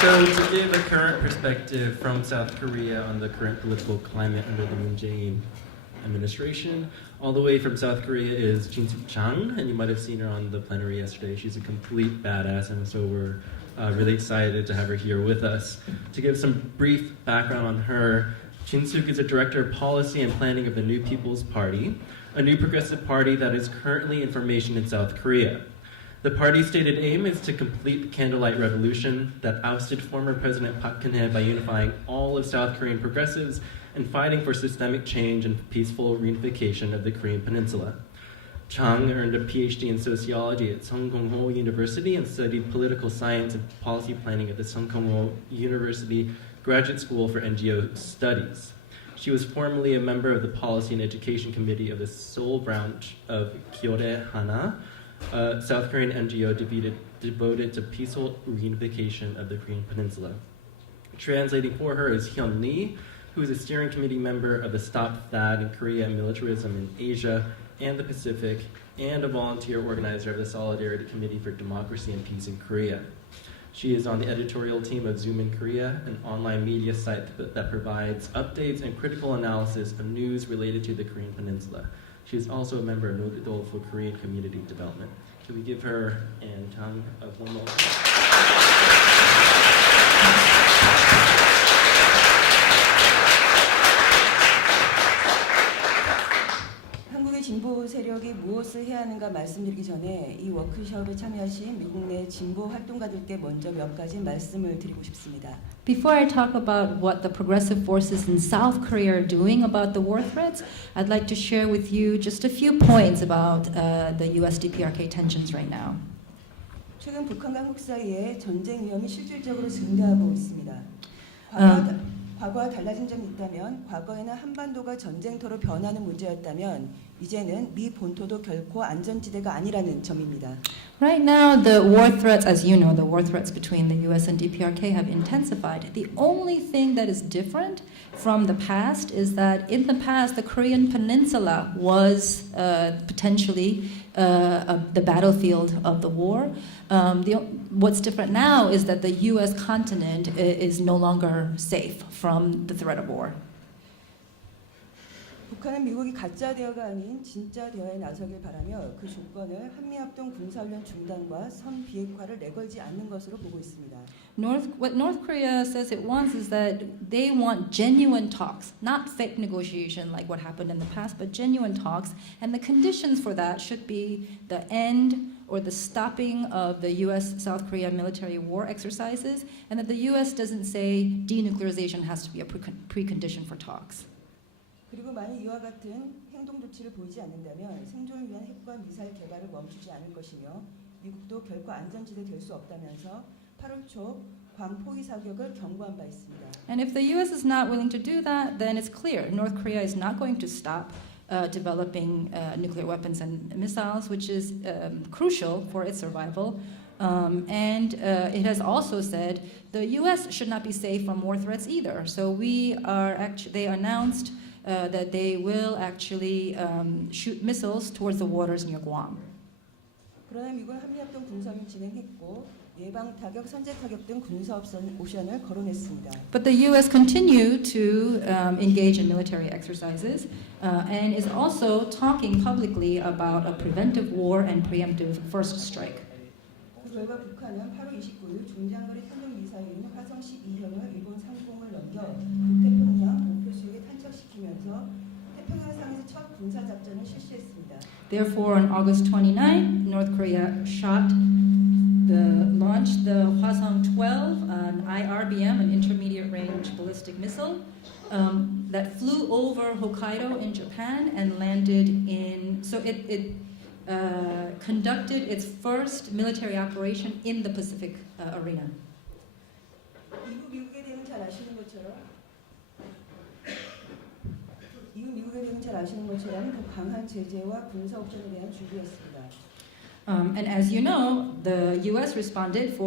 So to give a current perspective from South Korea on the current political climate under the Moon administration, all the way from South Korea is Jinsook Jang, and you might have seen her on the plenary yesterday. She's a complete badass, and so we're really excited to have her here with us. To give some brief background on her, Jinsook is a director of policy and planning of the New People's Party, a new progressive party that is currently in formation in South Korea. The party's stated aim is to complete the candlelight revolution that ousted former President Park Geun-hye by unifying all of South Korean progressives and fighting for systemic change and peaceful reunification of the Korean Peninsula. Jang earned a PhD in sociology at Sungkyunkho University and studied political science and policy planning at the Sungkyunkho University Graduate School for NGO Studies. She was formerly a member of the Policy and Education Committee of the Seoul branch of Kyorae Hana, a South Korean NGO devoted to peaceful reunification of the Korean Peninsula. Translating for her is Hyun Lee, who is a steering committee member of the Stop THAAD in Korea and Militarism in Asia and the Pacific, and a volunteer organizer of the Solidarity Committee for Democracy and Peace in Korea. She is on the editorial team of Zoom in Korea, an online media site that provides updates and critical analysis of news related to the Korean Peninsula. She is also a member of Nodidol for Korean Community Development. Can we give her and Jang a warm welcome? 한국의 진보 세력이 무엇을 해야 하는가 말씀드리기 전에 이 워크숍에 참여하신 미국 내 진보 활동가들께 먼저 몇 가지 말씀을 드리고 싶습니다. Before I talk about what the progressive forces in South Korea are doing about the war threats, I'd like to share with you just a few points about the US-DPRK tensions right now. 최근 북한과 한국 사이에 전쟁 위험이 실질적으로 증가하고 있습니다. 과거와 달라진 점이 있다면 과거에는 한반도가 전쟁터로 변하는 문제였다면 이제는 미 본토도 결코 안전지대가 아니라는 점입니다. Right now, the war threats, as you know, the war threats between the US and DPRK have intensified. The only thing that is different from the past is that in the past, the Korean Peninsula was potentially the battlefield of the war. What's different now is that the US continent is no longer safe from the threat of war. 북한은 미국이 가짜 대화가 아닌 진짜 대화에 나서길 바라며 그 조건을 한미합동 군사훈련 중단과 선 비핵화를 내걸지 않는 것으로 보고 있습니다. What North Korea says it wants is that they want genuine talks, not fake negotiation like what happened in the past, but genuine talks. And the conditions for that should be the end or the stopping of the US-South Korea military war exercises, and that the US doesn't say denuclearization has to be a precondition for talks. 그리고 만약 이와 같은 행동 조치를 보이지 않는다면 생존을 위한 핵과 미사일 개발을 멈추지 않을 것이며 미국도 결코 안전지대 될 수 없다면서 8월 초 괌 포위 사격을 경고한 바 있습니다. And if the US is not willing to do that, then it's clear North Korea is not going to stop developing nuclear weapons and missiles, which is crucial for its survival. And it has also said the US should not be safe from war threats either. So they announced that they will actually shoot missiles towards the waters near Guam. 그러나 미국은 한미합동 군사훈련 진행했고 예방 타격, 선제 타격 등 군사 옵션을 거론했습니다. But the U.S. continue to engage in military exercises and is also talking publicly about a preventive war and preemptive first strike. 그 결과 북한은 8월 29일 중장거리 탄도 미사일인 화성 12형을 일본 상공을 넘겨 북태평양 목표 수역에 탄착시키면서 태평양상에서 첫 군사 작전을 실시했습니다. Therefore, on August 29, North Korea launched the Hwasong-12, an IRBM, an intermediate range ballistic missile, that flew over Hokkaido in Japan and landed in. So it conducted its first military operation in the Pacific arena. 미국에 대해서 잘 아시는 것처럼 더 강한 제재와 군사 옵션에 대한 준비였습니다. And as you know, the U.S. responded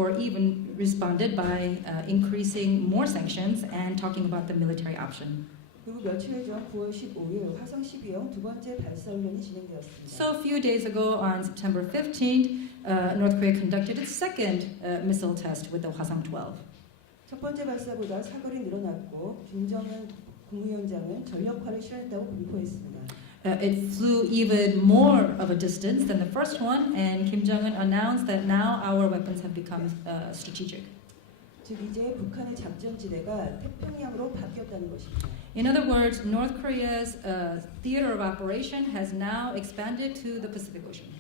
by increasing more sanctions and talking about the military option. 그리고 며칠 전 9월 15일 화성 12형 두 번째 발사 훈련이 진행되었습니다. So a few days ago, on September 15th, North Korea conducted its second missile test with the Hwasong-12. 첫 번째 발사보다 사거리 늘어났고 김정은 국무위원장은 전력화를 실현했다고 공포했습니다. It flew even more of a distance than the first one, and Kim Jong-un announced that now our weapons have become strategic. 즉 이제 북한의 작전지대가 태평양으로 바뀌었다는 것입니다. In other words, North Korea's theater of operation has now expanded to the Pacific Ocean.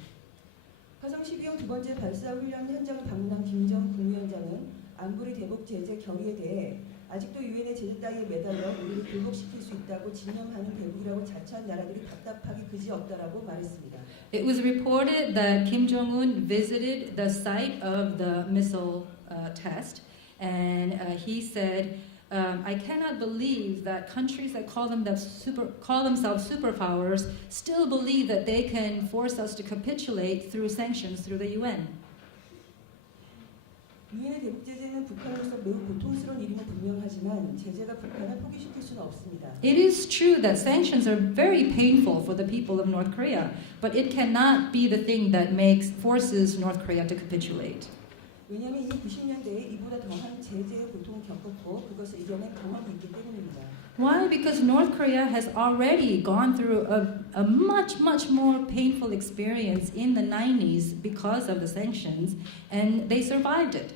화성 12형 두 번째 발사 훈련 현장을 방문한 김정은 국무위원장은 안보리 대북 제재 결의에 대해 아직도 유엔의 제재 따위에 매달려 우리를 굴복시킬 수 있다고 진념하는 대국이라고 자처한 나라들이 답답하기 그지없다라고 말했습니다. It was reported that Kim Jong-un visited the site of the missile test, and he said, I cannot believe that countries that call themselves superpowers still believe that they can force us to capitulate through sanctions through the UN. 유엔의 대북 제재는 북한으로서 매우 고통스러운 일임은 분명하지만 제재가 북한을 포기시킬 수는 없습니다. It is true that sanctions are very painful for the people of North Korea, but it cannot be the thing that forces North Korea to capitulate. 왜냐하면 이미 90년대에 이보다 더한 제재의 고통을 겪었고 그것을 이겨낸 경험이 있기 때문입니다. Why? Because North Korea has already gone through a much more painful experience in the 90s because of the sanctions, and they survived it.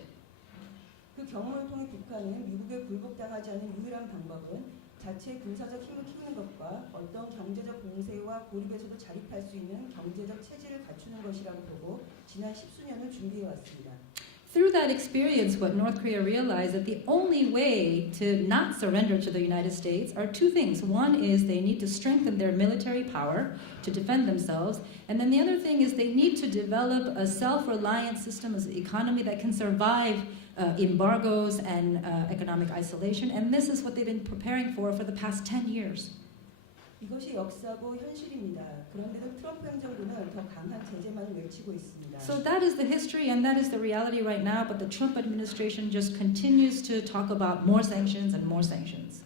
그 경험을 통해 북한은 미국에 굴복당하지 않는 유일한 방법은 자체의 군사적 힘을 키우는 것과 어떤 경제적 공세와 고립에서도 자립할 수 있는 경제적 체질을 갖추는 것이라고 보고 지난 10수년을 준비해 왔습니다. Through that experience, what North Korea realized that the only way to not surrender to the United States are two things. One is they need to strengthen their military power to defend themselves, and then the other thing is they need to develop a self-reliant system as an economy that can survive embargoes and economic isolation, and this is what they've been preparing for the past 10 years. 이것이 역사고 현실입니다. 그런데도 트럼프 행정부는 더 강한 제재만을 외치고 있습니다. So that is the history and that is the reality right now, but the Trump administration just continues to talk about more sanctions and more sanctions.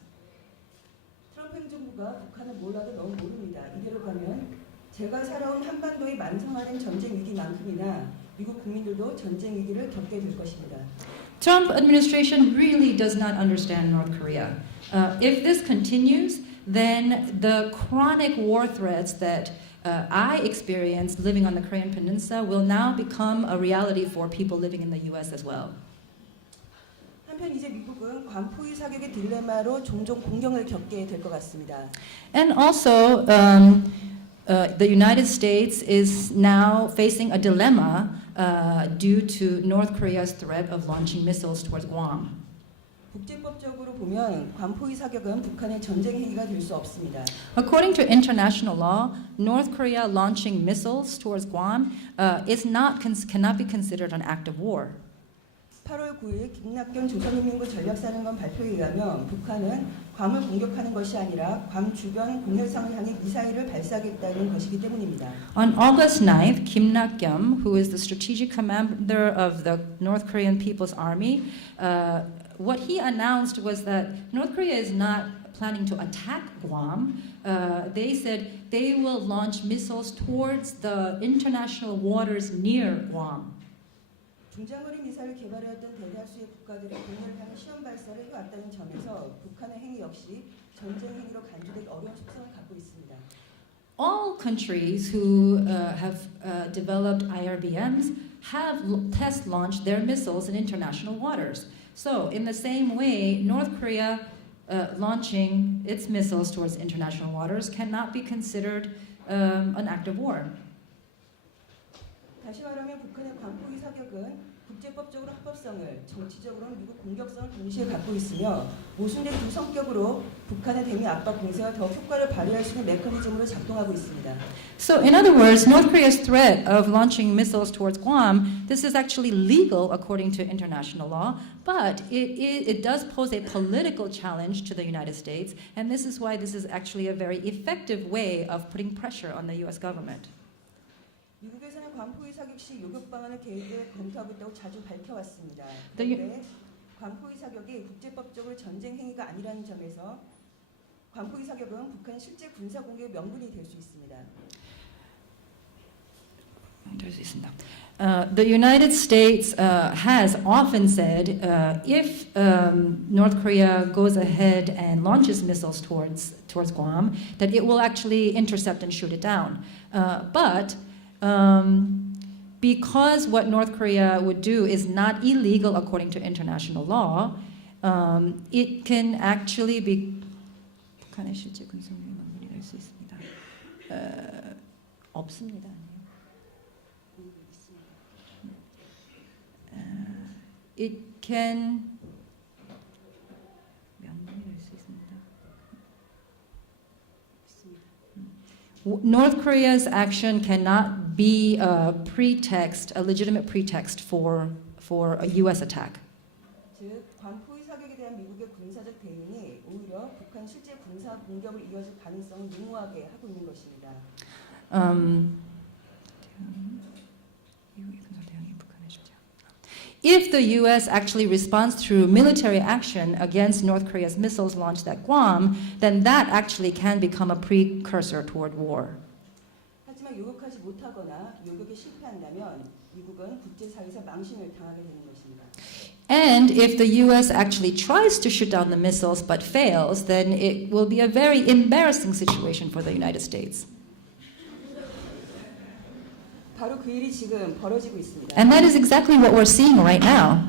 트럼프 행정부가 북한을 몰라도 너무 모릅니다. 이대로 가면 제가 살아온 한반도의 만성화된 전쟁 위기만큼이나 미국 국민들도 전쟁 위기를 겪게 될 것입니다. Trump administration really does not understand North Korea. If this continues, then the chronic war threats that I experienced living on the Korean Peninsula will now become a reality for people living in the U.S. as well. 한편 이제 미국은 관포위 사격의 딜레마로 종종 공경을 겪게 될 것 같습니다. And also, the United States is now facing a dilemma due to North Korea's threat of launching missiles towards Guam. 국제법적으로 보면 관포위 사격은 북한의 전쟁 행위가 될 수 없습니다. According to international law, North Korea launching missiles towards Guam cannot be considered an act of war. 8월 9일 김낙겸 조선인민군 전략사령관 발표에 의하면 북한은 괌을 공격하는 것이 아니라 괌 주변 공해상을 향해 미사일을 발사하겠다는 것이기 때문입니다. On August 9th, Kim Nak-yeom, who is the strategic commander of the North Korean People's Army, what he announced was that North Korea is not planning to attack Guam. They said they will launch missiles towards the international waters near Guam. 중장거리 미사일을 개발해왔던 대다수의 국가들이 공해를 향해 시험 발사를 해왔다는 점에서 북한의 행위 역시 전쟁 행위로 간주되기 어려운 속성을 갖고 있습니다. All countries who have developed IRBMs have test launched their missiles in international waters. So, in the same way, North Korea launching its missiles towards international waters cannot be considered an act of war. 다시 말하면 북한의 관포위 사격은 국제법적으로 합법성을, 정치적으로는 미국 공격성을 동시에 갖고 있으며 모순된 두 성격으로 북한의 대미 압박 공세가 더 효과를 발휘할 수 있는 메커니즘으로 작동하고 있습니다. So, in other words, North Korea's threat of launching missiles towards Guam, this is actually legal according to international law, but it does pose a political challenge to the United States, and this is why this is actually a very effective way of putting pressure on the U.S. government. 미국에서는 관포위 사격 시 요격 방안을 계획을 검토하고 있다고 자주 밝혀왔습니다. 그런데 관포위 사격이 국제법적으로 전쟁 행위가 아니라는 점에서 관포위 사격은 북한 실제 군사 공격의 명분이 될 수 있습니다. 들을 수 있습니다. The United States has often said if North Korea goes ahead and launches missiles towards Guam, that it will actually intercept and shoot it down. But because what North Korea would do is not illegal according to international law, it can actually be 북한의 실제 군사력이 마무리될 수 있습니다. 없습니다. It can North Korea's action cannot be a pretext, a legitimate pretext for a U.S. attack. 즉, 관포의 사격에 대한 미국의 군사적 대응이 오히려 북한 실제 군사 공격을 이어질 가능성을 농후하게 하고 있는 것입니다. If the U.S. actually responds through military action against North Korea's missiles launched at Guam, then that actually can become a precursor toward war. 하지만 요격하지 못하거나 요격에 실패한다면 미국은 국제사회에서 망신을 당하게 되는 것입니다. And if the U.S. actually tries to shoot down the missiles but fails, then it will be a very embarrassing situation for the United States. 바로 그 일이 지금 벌어지고 있습니다. And that is exactly what we're seeing right now.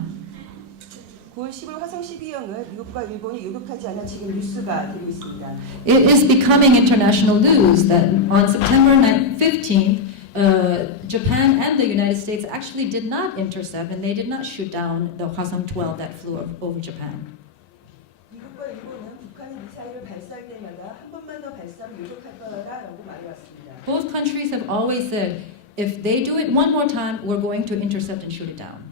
9월 10일 화성 12형을 미국과 일본이 요격하지 않아 지금 뉴스가 되고 있습니다. It is becoming international news that on September 15th, Japan and the United States actually did not intercept and they did not shoot down the Hwasong-12 that flew over Japan. 미국과 일본은 북한이 미사일을 발사할 때마다 한 번만 더 발사하면 요격할 거라고 말해왔습니다. Both countries have always said, if they do it one more time, we're going to intercept and shoot it down.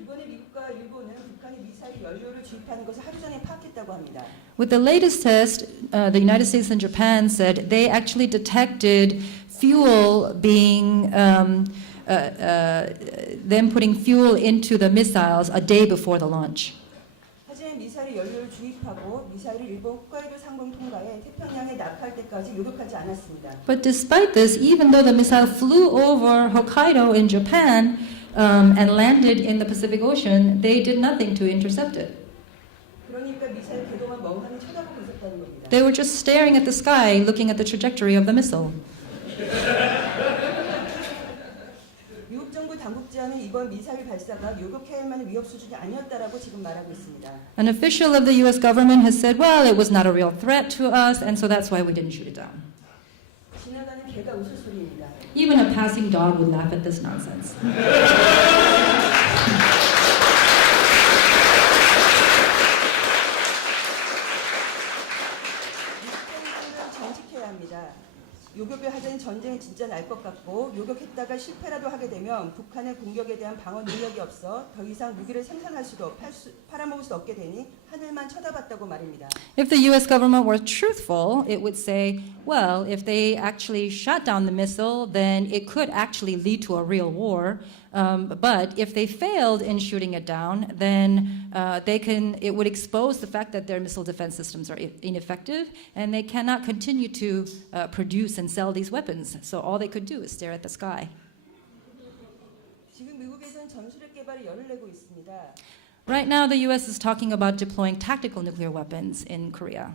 이번에 미국과 일본은 북한이 미사일 연료를 주입하는 것을 하루 전에 파악했다고 합니다. With the latest test, the United States and Japan said they actually detected fuel being, them putting fuel into the missiles a day before the launch. 하지만 미사일 연료를 주입하고 미사일을 일본 홋카이도 상공 통과해 태평양에 낙하할 때까지 요격하지 않았습니다. But despite this, even though the missile flew over Hokkaido in Japan and landed in the Pacific Ocean, they did nothing to intercept it. 그러니까 미사일 궤도만 멍하니 쳐다보고 있었다는 겁니다. They were just staring at the sky, looking at the trajectory of the missile. 미국 정부 당국자는 이번 미사일 발사가 요격해야 할 만한 위협 수준이 아니었다라고 지금 말하고 있습니다. An official of the U.S. government has said, well, it was not a real threat to us, and so that's why we didn't shoot it down. 지나가는 개가 웃을 소리입니다. Even a passing dog would laugh at this nonsense. 정직해야 합니다. 요격을 하자니 전쟁이 진짜 날 것 같고 요격했다가 실패라도 하게 되면 북한의 공격에 대한 방어 능력이 없어 더 이상 무기를 생산할 수도 팔아먹을 수 없게 되니 하늘만 쳐다봤다고 말입니다. If the U.S. government were truthful, it would say, well, if they actually shot down the missile, then it could actually lead to a real war. But if they failed in shooting it down, then it would expose the fact that their missile defense systems are ineffective, and they cannot continue to produce and sell these weapons. So all they could do is stare at the sky. 지금 미국에서는 전술핵 개발에 열을 내고 있습니다. Right now, the U.S. is talking about deploying tactical nuclear weapons in Korea.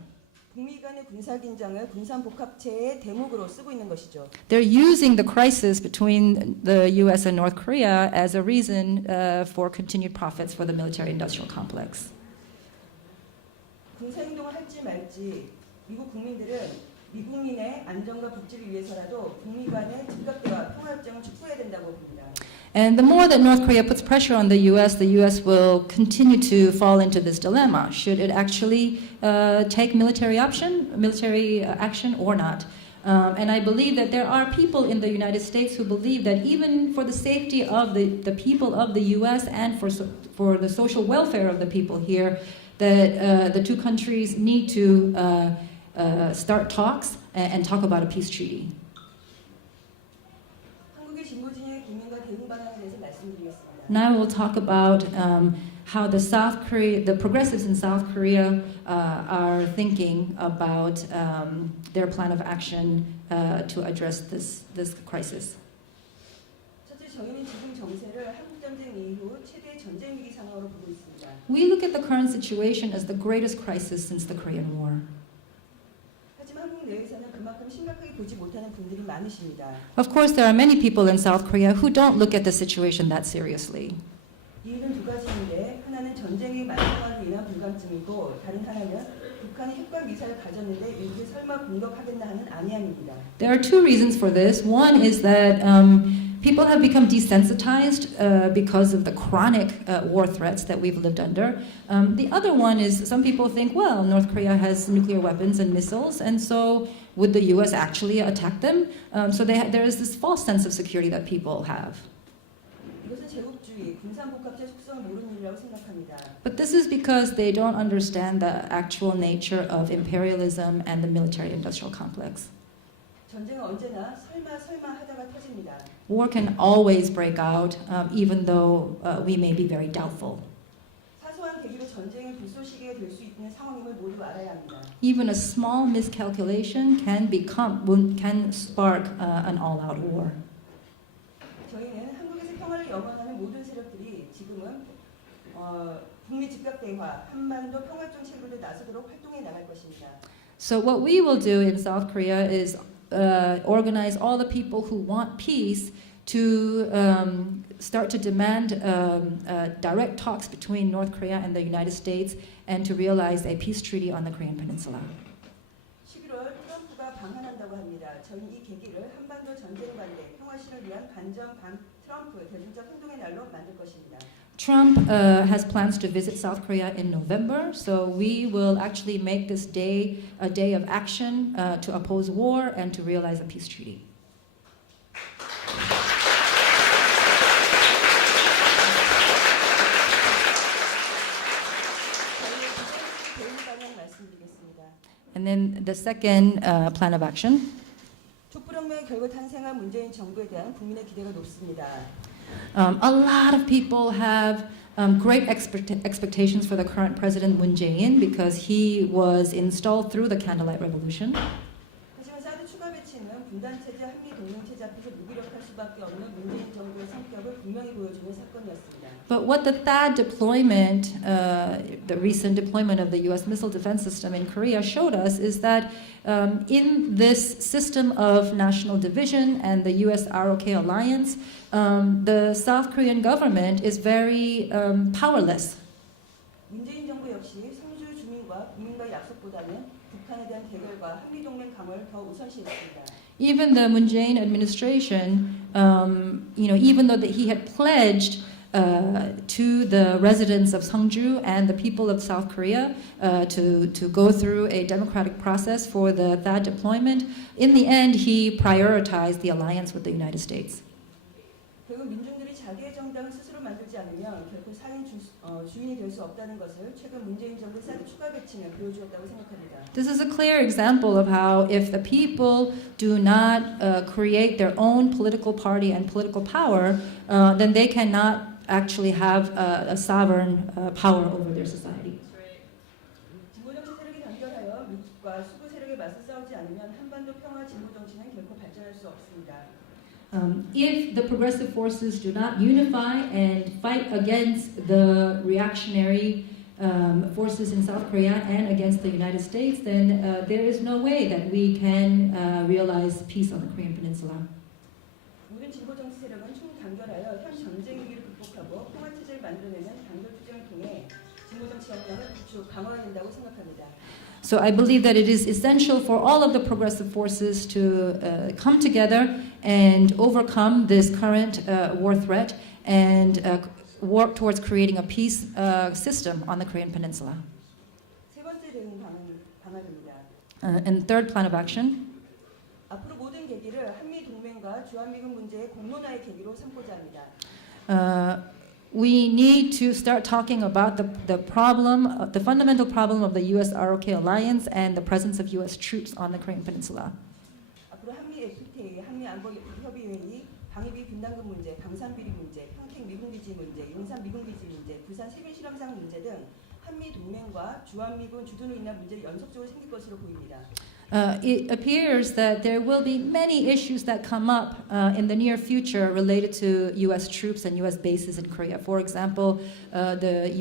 북미 간의 군사 긴장을 군산 복합체의 대목으로 쓰고 있는 것이죠. They're using the crisis between the U.S. and North Korea as a reason for continued profits for the military-industrial complex. 군사 행동을 할지 말지 미국 국민들은 미국민의 안전과 복지를 위해서라도 북미 간의 즉각 대화, 평화협정을 축소해야 된다고 봅니다. And the more that North Korea puts pressure on the U.S. will continue to fall into this dilemma. Should it actually take military action or not? And I believe that there are people in the United States who believe that even for the safety of the people of the U.S. and for the social welfare of the people here, that the two countries need to start talks and talk about a peace treaty. Now we'll talk about how the progressives in South Korea are thinking about their plan of action to address this crisis. 저희는 지금 정세를 한국 전쟁 이후 최대 전쟁 위기 상황으로 보고 있습니다. We look at the current situation as the greatest crisis since the Korean War. 하지만 한국 내에서는 그만큼 심각하게 보지 못하는 분들이 많으십니다. Of course, there are many people in South Korea who don't look at the situation that seriously. 이유는 두 가지인데 하나는 전쟁이 만성화로 인한 불감증이고 다른 하나는 북한이 핵과 미사를 가졌는데 이를 설마 공격하겠나 하는 안이함입니다. There are two reasons for this. One is that people have become desensitized because of the chronic war threats that we've lived under. The other one is some people think, well, North Korea has nuclear weapons and missiles, and so would the U.S. actually attack them? So there is this false sense of security that people have. 이것은 제국주의, 군산복합체 속성을 모르는 일이라고 생각합니다. But this is because they don't understand the actual nature of imperialism and the military-industrial complex. 전쟁은 언제나 설마 하다가 터집니다. War can always break out, even though we may be very doubtful. 사소한 계기로 전쟁을 불쏘시게 될 수 있는 상황임을 모두 알아야 합니다. Even a small miscalculation can spark an all-out war. 저희는 한국에서 평화를 염원하는 모든 세력들이 지금은 북미 즉각 대화, 한반도 평화 정책으로 나서도록 활동해 나갈 것입니다. So what we will do in South Korea is organize all the people who want peace to start to demand direct talks between North Korea and the United States and to realize a peace treaty on the Korean Peninsula. 11월 트럼프가 방한한다고 합니다. 저는 이 계기를 한반도 전쟁 반대, 평화 실현을 위한 반전 트럼프 대중적 행동의 날로 만들 것입니다. Trump has plans to visit South Korea in November, so we will actually make this day a day of action to oppose war and to realize a peace treaty. And then the second plan of action. 촛불혁명의 결과 탄생한 문재인 정부에 대한 국민의 기대가 높습니다. A lot of people have great expectations for the current president Moon Jae-in because he was installed through the Candlelight Revolution. 하지만 사드 추가 배치는 분단 체제, 한미 동맹 체제 앞에서 무기력할 수밖에 없는 문재인 정부의 성격을 분명히 보여주는 사건이었습니다. But what the THAAD deployment, the recent deployment of the U.S. missile defense system in Korea showed us is that in this system of national division and the U.S. ROK alliance, the South Korean government is very powerless. 문재인 정부 역시 성주 주민과 국민과의 약속보다는 북한에 대한 대결과 한미 동맹 강화를 더 우선시했습니다. Even the Moon Jae-in administration, even though that he had pledged to the residents of Seongju and the people of South Korea to go through a democratic process for the THAAD deployment, in the end he prioritized the alliance with the United States. 결국 민중들이 자기의 정당을 스스로 만들지 않으면 결코 사인 주인이 될 수 없다는 것을 최근 문재인 정부의 사드 추가 배치는 보여주었다고 생각합니다. This is a clear example of how if the people do not create their own political party and political power, then they cannot actually have a sovereign power over their society. 진보 정치 세력이 단결하여 미국과 수구 세력에 맞서 싸우지 않으면 한반도 평화 진보 정치는 결코 발전할 수 없습니다. If the progressive forces do not unify and fight against the reactionary forces in South Korea and against the United States, then there is no way that we can realize peace on the Korean Peninsula. 모든 진보 정치 세력은 총단결하여 현 전쟁 위기를 극복하고 평화 체제를 만들어내는 단결 투쟁을 통해 진보 정치 역량을 구축 강화해야 된다고 생각합니다. So I believe that it is essential for all of the progressive forces to come together and overcome this current war threat and work towards creating a peace system on the Korean Peninsula. 세 번째 대응 방안입니다. And third plan of action. 앞으로 모든 계기를 한미 동맹과 주한미군 문제의 공론화의 계기로 삼고자 합니다. We need to start talking about the fundamental problem of the U.S. ROK alliance and the presence of U.S. troops on the Korean Peninsula. 앞으로 한미 FTA, 한미 안보 협의회의, 방위비 분담금 문제, 방산비리 문제, 평택 미군기지 문제, 용산 미군기지 문제, 부산 세계 실험장 문제 등 한미 동맹과 주한미군 주둔으로 인한 문제를 연속적으로 생길 것으로 보입니다. It appears that there will be many issues that come up in the near future related to U.S. troops and U.S. bases in Korea. For example, the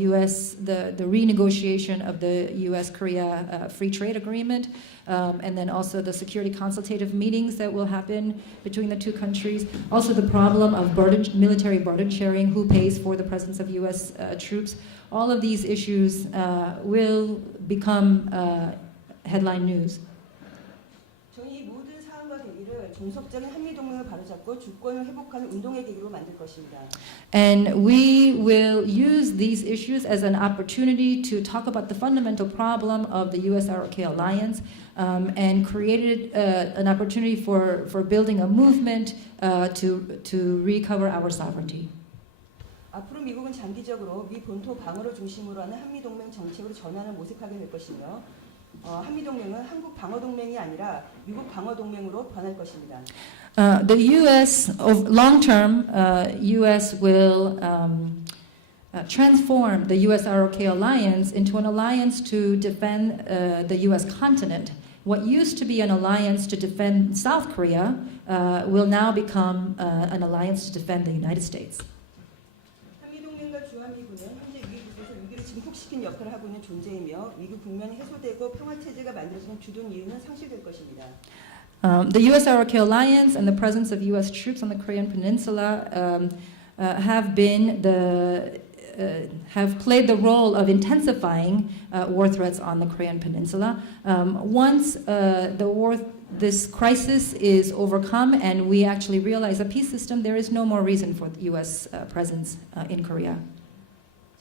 renegotiation of the U.S.-Korea Free Trade Agreement, and then also the security consultative meetings that will happen between the two countries. Also, the problem of military burden sharing, who pays for the presence of U.S. Troops. All of these issues will become headline news. 저희 이 모든 사안과 계기를 종속적인 한미 동맹을 바로잡고 주권을 회복하는 운동의 계기로 만들 것입니다. And we will use these issues as an opportunity to talk about the fundamental problem of the U.S.-ROK alliance, and created an opportunity for building a movement to recover our sovereignty. 앞으로 미국은 장기적으로 미 본토 방어를 중심으로 하는 한미 동맹 정책으로 전환을 모색하게 될 것이며, 한미 동맹은 한국 방어 동맹이 아니라 미국 방어 동맹으로 변할 것입니다. The U.S. of long term, U.S. will transform the U.S.-ROK alliance into an alliance to defend the U.S. continent. What used to be an alliance to defend South Korea will now become an alliance to defend the United States. 한미 동맹과 주한미군은 현재 위기국에서 위기를 증폭시킨 역할을 하고 있는 존재이며, 위기 국면이 해소되고 평화 체제가 만들어지는 주둔 이유는 상실될 것입니다. The U.S.-ROK alliance and the presence of U.S. troops on the Korean Peninsula have played the role of intensifying war threats on the Korean Peninsula. Once this crisis is overcome and we actually realize a peace system, there is no more reason for the U.S. Presence in Korea.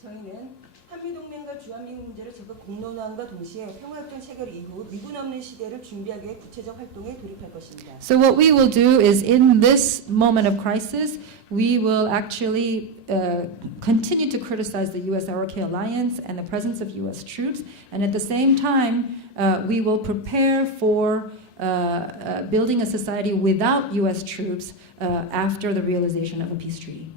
저희는 한미 동맹과 주한미군 문제를 적극 공론화함과 동시에 평화협정 체결 이후 미군 없는 시대를 준비하기 위해 구체적 활동에 돌입할 것입니다. So what we will do is, in this moment of crisis, we will actually continue to criticize the U.S.-ROK alliance and the presence of U.S. troops, and at the same time, we will prepare for building a society without U.S. troops after the realization of a peace treaty.